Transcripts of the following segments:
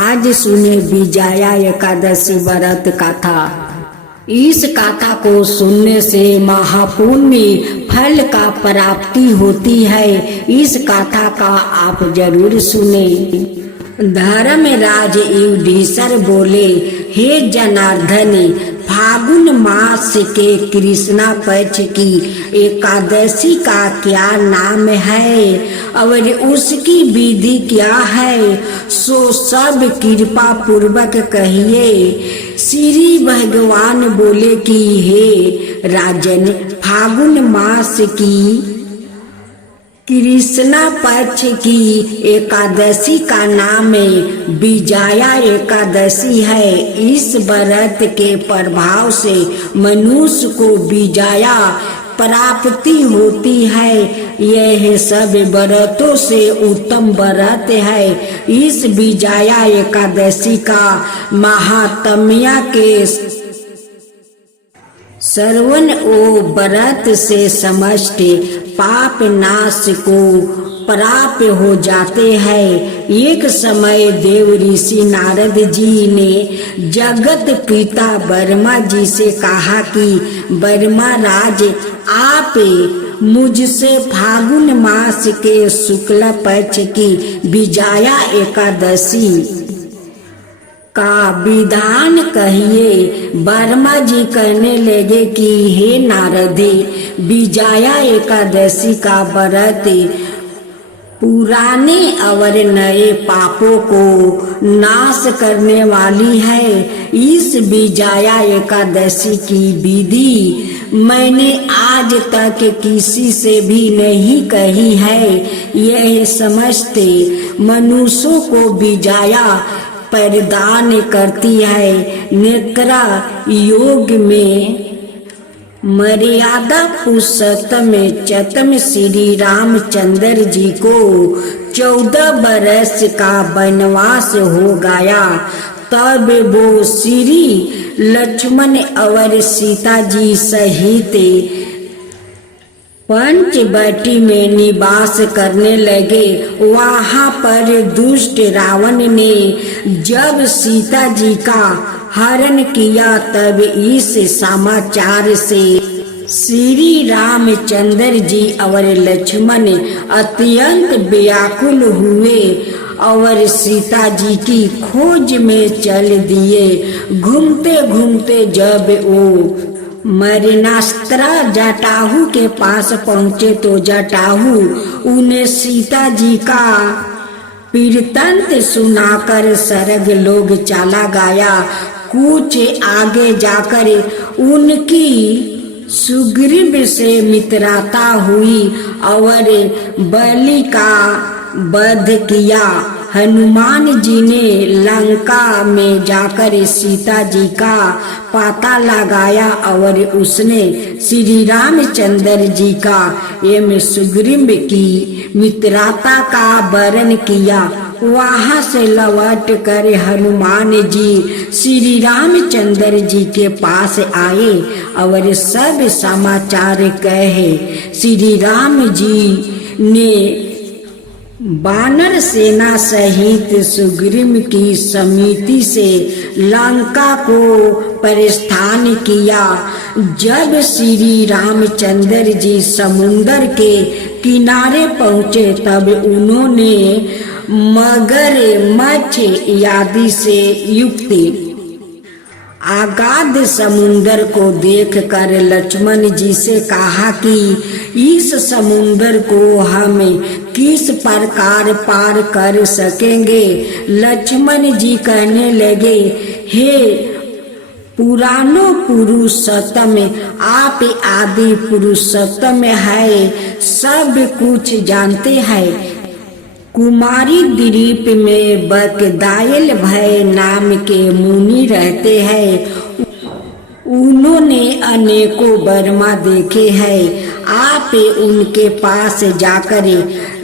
आज सुने विजया एकादशी व्रत कथा। इस कथा को सुनने से महापुण्य फल का प्राप्ति होती है। इस कथा का आप जरूर सुने। धर्मराज युधिष्ठिर बोले, हे जनार्दन, फागुन मास के कृष्णा पक्ष की एकादशी का क्या नाम है और उसकी विधि क्या है, सो सब कृपा पूर्वक कहिए। श्री भगवान बोले कि हे राजन, फागुन मास की कृष्णा पक्ष की एकादशी का नाम विजया एकादशी है। इस व्रत के प्रभाव से मनुष्य को विजया प्राप्ति होती है। यह सब व्रतों से उत्तम व्रत है। इस विजया एकादशी का महात्म्य के श्रवण ओ व्रत से समस्त पाप नाश को प्राप्त हो जाते हैं। एक समय देव ऋषि नारद जी ने जगत पिता ब्रह्मा जी से कहा कि ब्रह्मा राज, आप मुझसे फागुन मास के शुक्ल पक्ष की विजया एकादशी का विधान कहिए। ब्रह्मा जी कहने लगे कि हे नारदे, विजया एकादशी का व्रत पुराने और नए पापों को नाश करने वाली है। इस विजया एकादशी की विधि मैंने आज तक किसी से भी नहीं कही है। यह समस्त मनुष्यों को विजया प्रदान करती है। नेत्रा योग में मर्यादा पुरुषोत्तम चतम श्री रामचंद्र जी को 14 बरस का वनवास हो गया। तब वो श्री लक्ष्मण और सीता जी सहित पंचवटी में निवास करने लगे। वहाँ पर दुष्ट रावण ने जब सीता जी का हरण किया, तब इस समाचार से श्री रामचंद्र जी और लक्ष्मण अत्यंत व्याकुल हुए और सीता जी की खोज में चल दिए। घूमते घूमते जब वो मरणास्त्र जटाहू के पास पहुँचे तो जटाहू उन्हें सीता जी का वृत्तांत सुनाकर सरग लोग चला गया। कुछ आगे जाकर उनकी सुग्रीव से मित्रता हुई और बलि का वध किया। हनुमान जी ने लंका में जाकर सीता जी का पता लगाया और उसने श्री रामचंद्र जी का एवं सुग्रीव की मित्रता का वर्णन किया। वहाँ से लौट कर हनुमान जी श्री रामचंद्र जी के पास आए और सब समाचार कहे। श्री राम जी ने वानर सेना सहित सुग्रीव की समिति से लंका को प्रस्थान किया। जब श्री रामचंद्र जी समुंदर के किनारे पहुँचे, तब उन्होंने मगर मत्स्य आदि से युक्त आगाध समुंदर को देखकर लक्ष्मण जी से कहा कि इस समुंदर को हम किस प्रकार पार कर सकेंगे। लक्ष्मण जी कहने लगे, हे पुराणों पुरुषोत्तम, आप आदि पुरुषोत्तम है, सब कुछ जानते हैं। कुमारी द्वीप में बकदायल भय नाम के मुनि रहते हैं। उन्होंने अनेकों वर्मा देखे हैं। आप उनके पास जाकर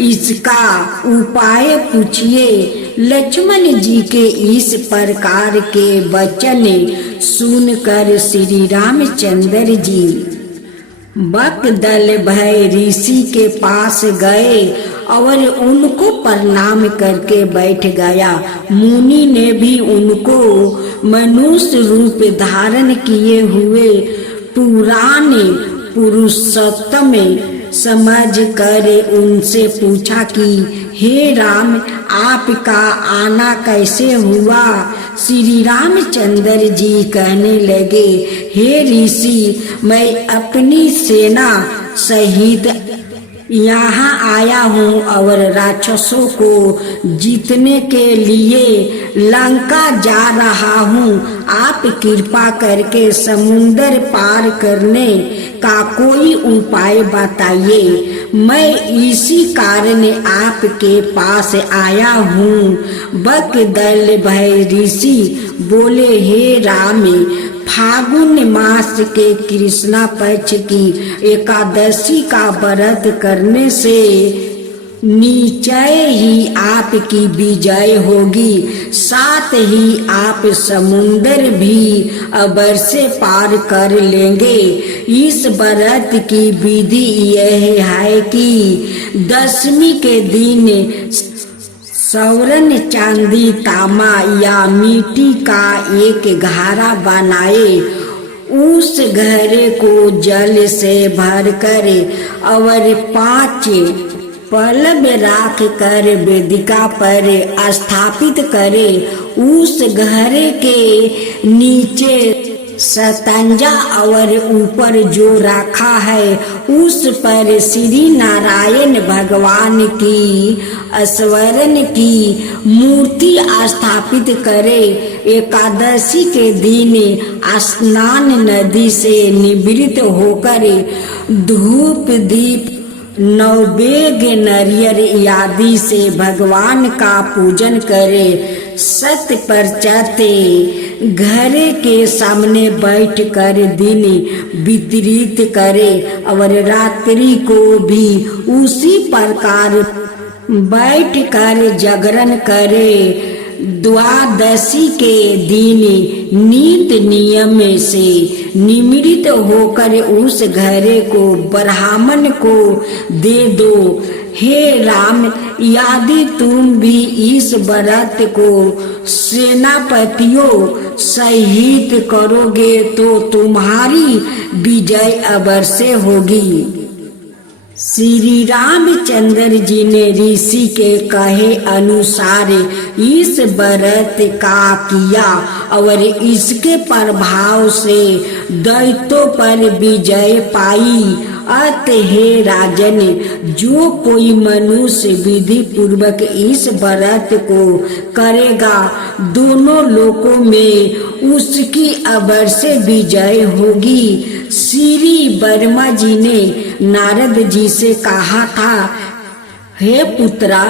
इसका उपाय पूछिए। लक्ष्मण जी के इस प्रकार के वचन सुनकर श्री रामचंद्र जी बक दल भय ऋषि के पास गए और उनको प्रणाम करके बैठ गया। मुनि ने भी उनको मनुष्य रूप धारण किए हुए पुराने पुरुषोत्तम समझ कर उनसे पूछा कि हे राम, आपका आना कैसे हुआ? श्री रामचंद्र जी कहने लगे, हे ऋषि, मैं अपनी सेना सहित यहाँ आया हूँ और राक्षसों को जीतने के लिए लंका जा रहा हूँ। आप कृपा करके समुंदर पार करने का कोई उपाय बताइए। मैं इसी कारण आपके पास आया हूँ। बक दल भय ऋषि बोले, हे राम, फागुन मास के कृष्णा पक्ष की एकादशी का व्रत करने से निश्चय ही आपकी विजय होगी। साथ ही आप समुंदर भी अवश्य पार कर लेंगे। इस व्रत की विधि यह है कि दशमी के दिन स्वर्ण, चांदी, तांबा या मिट्टी का एक घड़ा बनाए, उस घड़े को जल से भर कर और 5 पल्लव राख कर वेदिका पर स्थापित करे। उस घड़े के नीचे सतंजा और ऊपर जो रखा है उस पर श्री नारायण भगवान की स्वर्ण की मूर्ति स्थापित करे। एकादशी के दिन स्नान नदी से निवृत्त होकर धूप दीप नैवेद्य नारियल आदि से भगवान का पूजन करे। सत परचत घरे के सामने बैठ कर दिन व्यतीत करे और रात्रि को भी उसी प्रकार बैठ कर जागरण करे। द्वादशी के दिन नित नियम से निमृत होकर उस घरे को ब्राह्मण को दे दो। हे राम, यदि तुम भी इस व्रत को सेनापतियों सहित करोगे तो तुम्हारी विजय अवश्य होगी। श्री रामचंद्र जी ने ऋषि के कहे अनुसार इस व्रत का किया और इसके प्रभाव से दैत्यों पर विजय पाई। अत हे राजन, जो कोई मनुष्य विधि पूर्वक इस व्रत को करेगा, दोनों लोकों में उसकी अवश्य विजय होगी। श्री वर्मा जी ने नारद जी से कहा था, हे पुत्रा,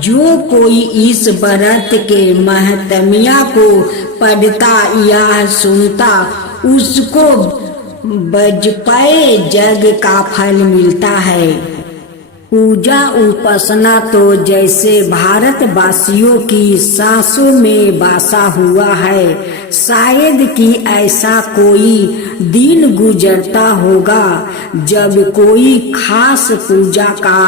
जो कोई इस व्रत के महत्म्य को पढ़ता या सुनता, उसको बजपए जग का फल मिलता है। पूजा उपासना तो जैसे भारतवासियों की सांसों में बसा हुआ है, शायद कि ऐसा कोई दिन गुजरता होगा जब कोई खास पूजा का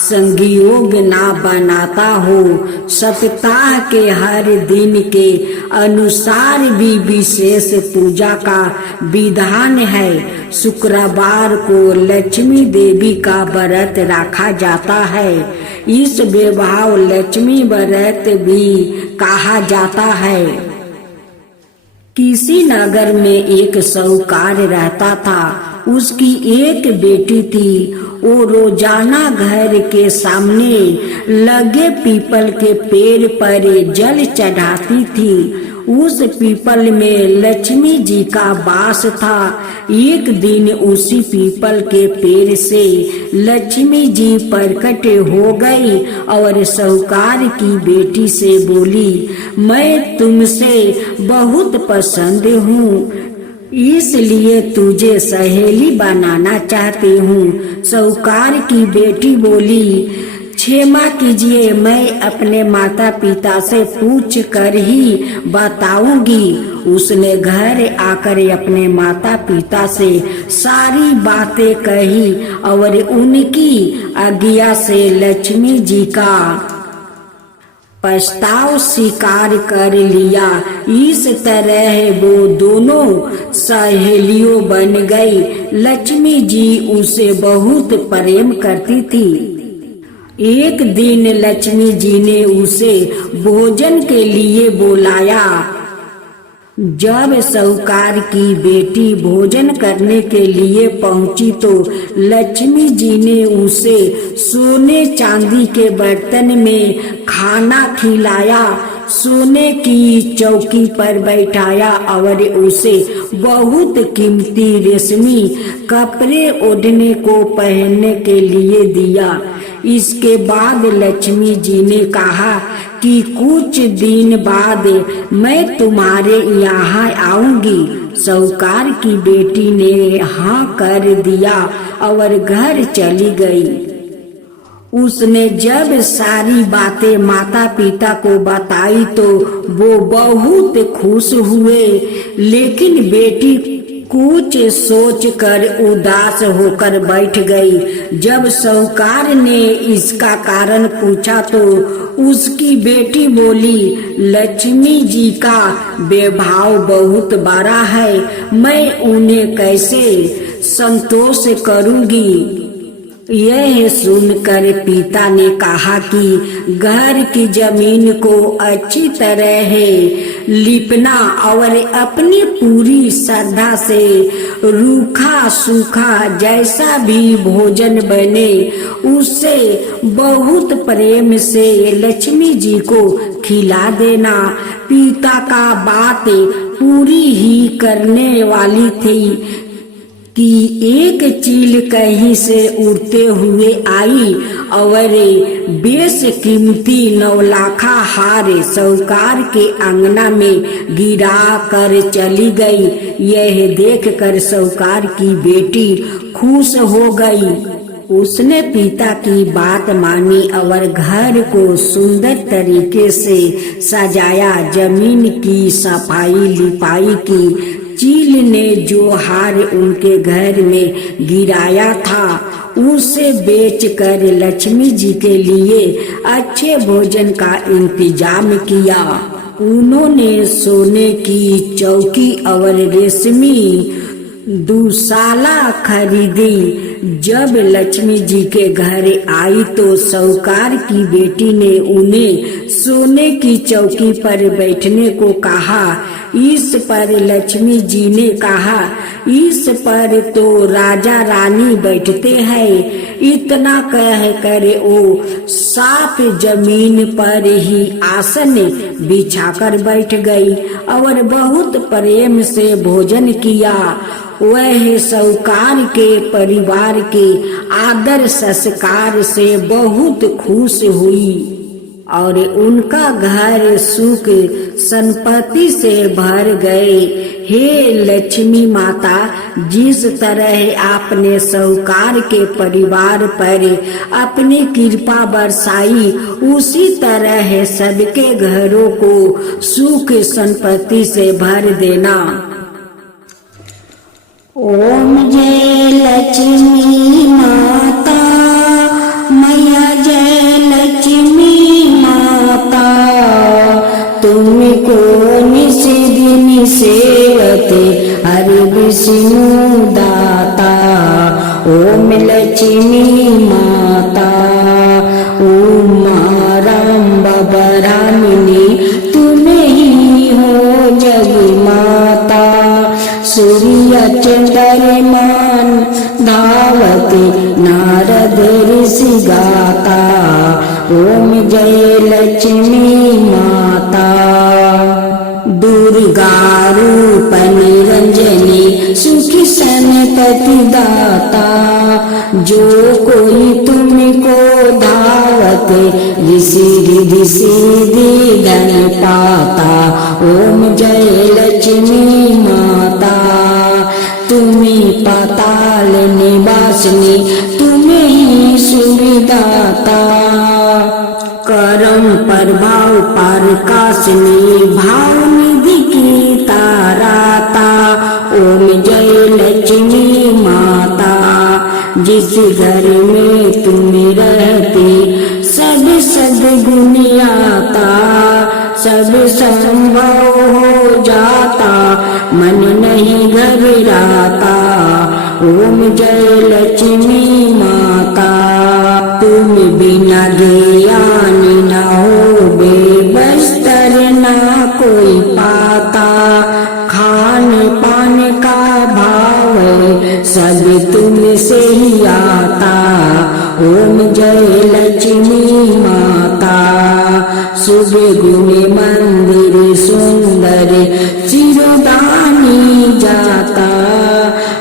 संयोग ना बनाता हो। सप्ताह के हर दिन के अनुसार भी विशेष पूजा का विधान है। शुक्रवार को लक्ष्मी देवी का व्रत रखा जाता है। इस विवाह लक्ष्मी व्रत भी कहा जाता है। किसी नगर में एक साहूकार रहता था। उसकी एक बेटी थी। वो रोजाना घर के सामने लगे पीपल के पेड़ पर जल चढ़ाती थी। उस पीपल में लक्ष्मी जी का वास था। एक दिन उसी पीपल के पेड़ से लक्ष्मी जी प्रकट हो गई और साहूकार की बेटी से बोली, मैं तुमसे बहुत पसंद हूँ, इसलिए तुझे सहेली बनाना चाहती हूँ। साहूकार की बेटी बोली, क्षमा कीजिए, मैं अपने माता पिता से पूछ कर ही बताऊंगी। उसने घर आकर अपने माता पिता से सारी बातें कही और उनकी आज्ञा से लक्ष्मी जी का प्रस्ताव स्वीकार कर लिया। इस तरह वो दोनों सहेलियों बन गई। लक्ष्मी जी उसे बहुत प्रेम करती थी। एक दिन लक्ष्मी जी ने उसे भोजन के लिए बुलाया। जब साहूकार की बेटी भोजन करने के लिए पहुंची तो लक्ष्मी जी ने उसे सोने चांदी के बर्तन में खाना खिलाया, सोने की चौकी पर बैठाया और उसे बहुत कीमती रेशमी कपड़े ओढ़ने को पहनने के लिए दिया। इसके बाद लक्ष्मी जी ने कहा कि कुछ दिन बाद मैं तुम्हारे यहाँ आऊंगी। साहूकार की बेटी ने हाँ कर दिया और घर चली गई। उसने जब सारी बातें माता पिता को बताई तो वो बहुत खुश हुए, लेकिन बेटी कुछ सोचकर उदास होकर बैठ गई। जब साहूकार ने इसका कारण पूछा तो उसकी बेटी बोली, लक्ष्मी जी का व्यवहार बहुत बड़ा है, मैं उन्हें कैसे संतोष करूंगी। यह सुनकर पिता ने कहा कि घर की जमीन को अच्छी तरह लिपना और अपनी पूरी श्रद्धा से रूखा सूखा जैसा भी भोजन बने उसे बहुत प्रेम से लक्ष्मी जी को खिला देना। पिता का बात पूरी ही करने वाली थी कि एक चील कहीं से उड़ते हुए आई और बेस कीमती 9 लाखा हार साहूकार के अंगना में गिरा कर चली गई। यह देखकर साहूकार की बेटी खुश हो गई। उसने पिता की बात मानी और घर को सुंदर तरीके से सजाया, जमीन की सफाई लिपाई की। चील ने जो हार उनके घर में गिराया था उसे बेचकर लक्ष्मी जी के लिए अच्छे भोजन का इंतजाम किया। उन्होंने सोने की चौकी और रेशमी दुशाला खरीदी। जब लक्ष्मी जी के घर आई तो साहूकार की बेटी ने उन्हें सोने की चौकी पर बैठने को कहा। इस पर लक्ष्मी जी ने कहा, इस पर तो राजा रानी बैठते हैं। इतना कह कर वो साफ जमीन पर ही आसन बिछाकर बैठ गई और बहुत प्रेम से भोजन किया। वह साहूकार के परिवार के आदर संस्कार से बहुत खुश हुई और उनका घर सुख संपत्ति से भर गए। हे लक्ष्मी माता, जिस तरह आपने साहूकार के परिवार पर अपनी कृपा बरसाई उसी तरह सबके घरों को सुख संपत्ति से भर देना। ओम जय लक्ष्मी माता, मैया जय लक्ष्मी माता, तुमको निषेधिनी सेवते हरि विष्णु दाता। ओम लक्ष्मी माता, उमा राम बबरामिनी, तुम ही हो जग माता। सूर्य चंद्रमान धावते नारद ऋषि गाता। ओम जय लक्ष्मी माता, दुर्गा रूप निरंजनी, सुखी संपत्ति दाता। जो कोई तुमको धावते ऋषि रिधि सिद्धि धन पाता। ओम जय लक्ष्मी माता, तुम्ही पाताल निवासिनी, तुम्हें ही सुविदाता। परम प्रभाव प्रकाशनी भाव निधि की ताराता। ओम जय लक्ष्मी माता। जिस घर में तुम रहती सब सद्गुण आता, सब संभव हो जाता, मन नहीं घबराता। ओम जय लक्ष्मी माता। तुम बिना ज्ञान न हो बेबस्तर ना कोई पाता, खान पान का भाव सब तुमसे ही आता। ओम जय लक्ष्मी माता। शुभ गुण मंदिर सुंदर चिरदानी जाता,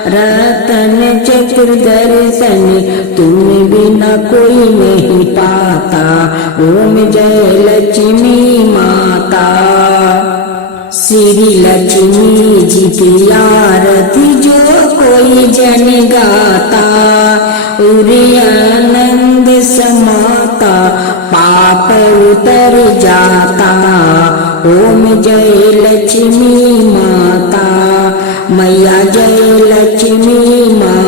रतन चक्र दर्शन तुम बिना कोई नहीं पाता। ओम जय लक्ष्मी माता। श्री लक्ष्मी जी की आरती जो कोई जन गाता, उरे आनंद समाता, पाप उतर जाता। ओम जय लक्ष्मी माता। मैया जय लक्ष्मी माता।